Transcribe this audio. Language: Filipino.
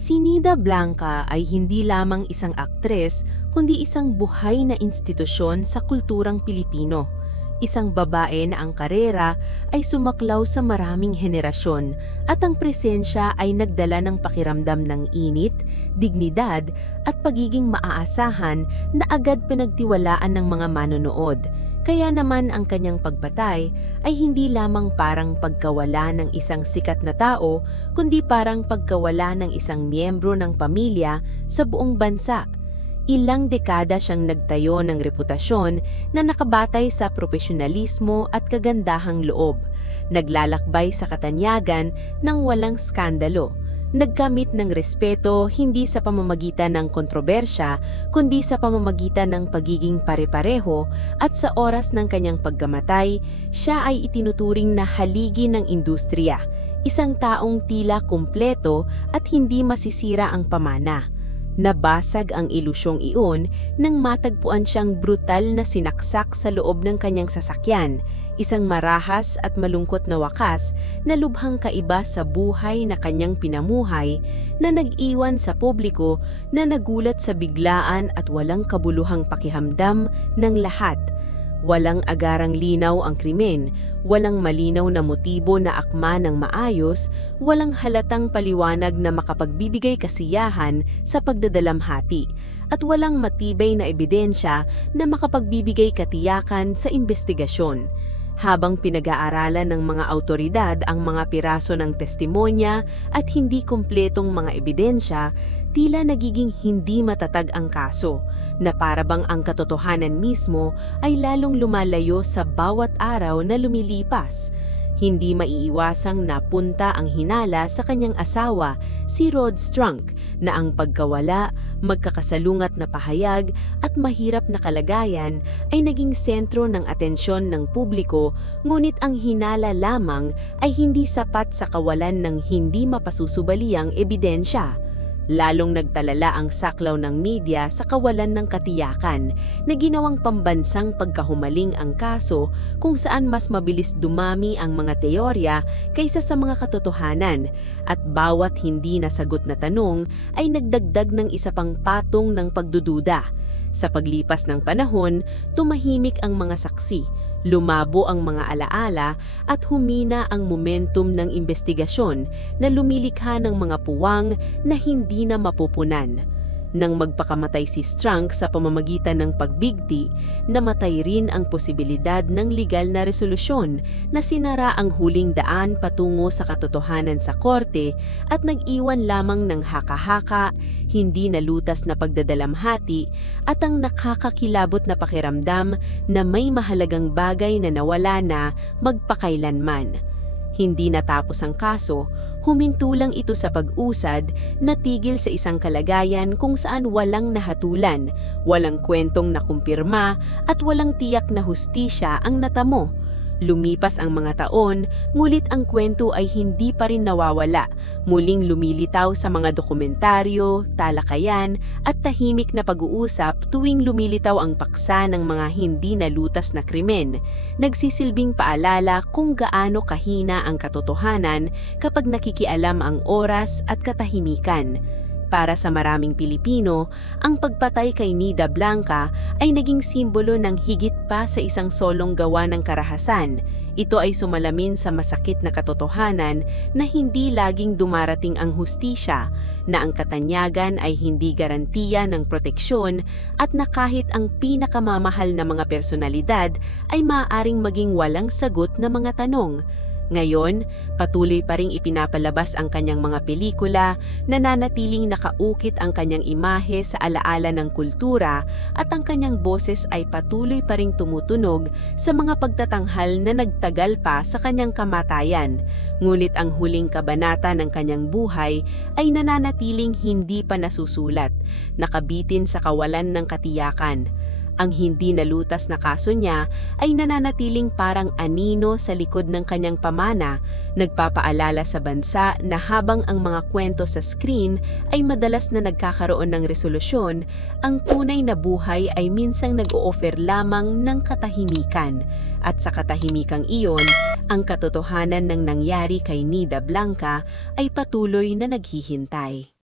Si Nida Blanca ay hindi lamang isang aktres, kundi isang buhay na institusyon sa kulturang Pilipino. Isang babae na ang karera ay sumaklaw sa maraming henerasyon at ang presensya ay nagdala ng pakiramdam ng init, dignidad at pagiging maaasahan na agad pinagtiwalaan ng mga manonood. Kaya naman ang kanyang pagpatay ay hindi lamang parang pagkawala ng isang sikat na tao, kundi parang pagkawala ng isang miyembro ng pamilya sa buong bansa. Ilang dekada siyang nagtayo ng reputasyon na nakabatay sa profesionalismo at kagandahang loob. Naglalakbay sa katanyagan ng walang skandalo. Nagkamit ng respeto hindi sa pamamagitan ng kontrobersya, kundi sa pamamagitan ng pagiging pare-pareho, at sa oras ng kanyang pagkamatay, siya ay itinuturing na haligi ng industriya, isang taong tila kumpleto at hindi masisira ang pamana. Nabasag ang ilusyong iyon nang matagpuan siyang brutal na sinaksak sa loob ng kanyang sasakyan, isang marahas at malungkot na wakas na lubhang kaiba sa buhay na kanyang pinamuhay, na nag-iwan sa publiko na nagulat sa biglaan at walang kabuluhang pakihamdam ng lahat. Walang agarang linaw ang krimen, walang malinaw na motibo na akma ng maayos, walang halatang paliwanag na makapagbibigay kasiyahan sa pagdadalamhati, at walang matibay na ebidensya na makapagbibigay katiyakan sa investigasyon. Habang pinag-aaralan ng mga awtoridad ang mga piraso ng testimonya at hindi kumpletong mga ebidensya, tila nagiging hindi matatag ang kaso, na parabang ang katotohanan mismo ay lalong lumalayo sa bawat araw na lumilipas. Hindi maiiwasang napunta ang hinala sa kanyang asawa, si Rod Strunk, na ang pagkawala, magkakasalungat na pahayag at mahirap na kalagayan ay naging sentro ng atensyon ng publiko, ngunit ang hinala lamang ay hindi sapat sa kawalan ng hindi mapasusubaliyang ebidensya. Lalong nagtalala ang saklaw ng media sa kawalan ng katiyakan na ginawang pambansang pagkahumaling ang kaso, kung saan mas mabilis dumami ang mga teorya kaysa sa mga katotohanan, at bawat hindi nasagot na tanong ay nagdagdag ng isa pang patong ng pagdududa. Sa paglipas ng panahon, tumahimik ang mga saksi, lumabo ang mga alaala at humina ang momentum ng investigasyon na lumilikha ng mga puwang na hindi na mapupunan. Nang magpakamatay si Strunk sa pamamagitan ng pagbigti, namatay rin ang posibilidad ng legal na resolusyon na sinara ang huling daan patungo sa katotohanan sa korte at nag-iwan lamang ng haka-haka, hindi nalutas na pagdadalamhati at ang nakakakilabot na pakiramdam na may mahalagang bagay na nawala na magpakailanman. Hindi natapos ang kaso, huminto lang ito sa pag-usad, natigil sa isang kalagayan kung saan walang nahatulan, walang kwentong nakumpirma at walang tiyak na hustisya ang natamo. Lumipas ang mga taon, ngulit ang kwento ay hindi pa rin nawawala. Muling lumilitaw sa mga dokumentaryo, talakayan at tahimik na pag-uusap tuwing lumilitaw ang paksa ng mga hindi nalutas na krimen. Nagsisilbing paalala kung gaano kahina ang katotohanan kapag nakikialam ang oras at katahimikan. Para sa maraming Pilipino, ang pagpatay kay Nida Blanca ay naging simbolo ng higit pa sa isang solong gawa ng karahasan. Ito ay sumalamin sa masakit na katotohanan na hindi laging dumarating ang hustisya, na ang katanyagan ay hindi garantiya ng proteksyon, at na kahit ang pinakamamahal na mga personalidad ay maaaring maging walang sagot na mga tanong. Ngayon, patuloy pa ring ipinapalabas ang kanyang mga pelikula, nananatiling nakaukit ang kanyang imahe sa alaala ng kultura, at ang kanyang boses ay patuloy pa ring tumutunog sa mga pagtatanghal na nagtagal pa sa kanyang kamatayan. Ngunit ang huling kabanata ng kanyang buhay ay nananatiling hindi pa nasusulat, nakabitin sa kawalan ng katiyakan. Ang hindi nalutas na kaso niya ay nananatiling parang anino sa likod ng kanyang pamana, nagpapaalala sa bansa na habang ang mga kwento sa screen ay madalas na nagkakaroon ng resolusyon, ang tunay na buhay ay minsang nag-o-offer lamang ng katahimikan. At sa katahimikang iyon, ang katotohanan ng nangyari kay Nida Blanca ay patuloy na naghihintay.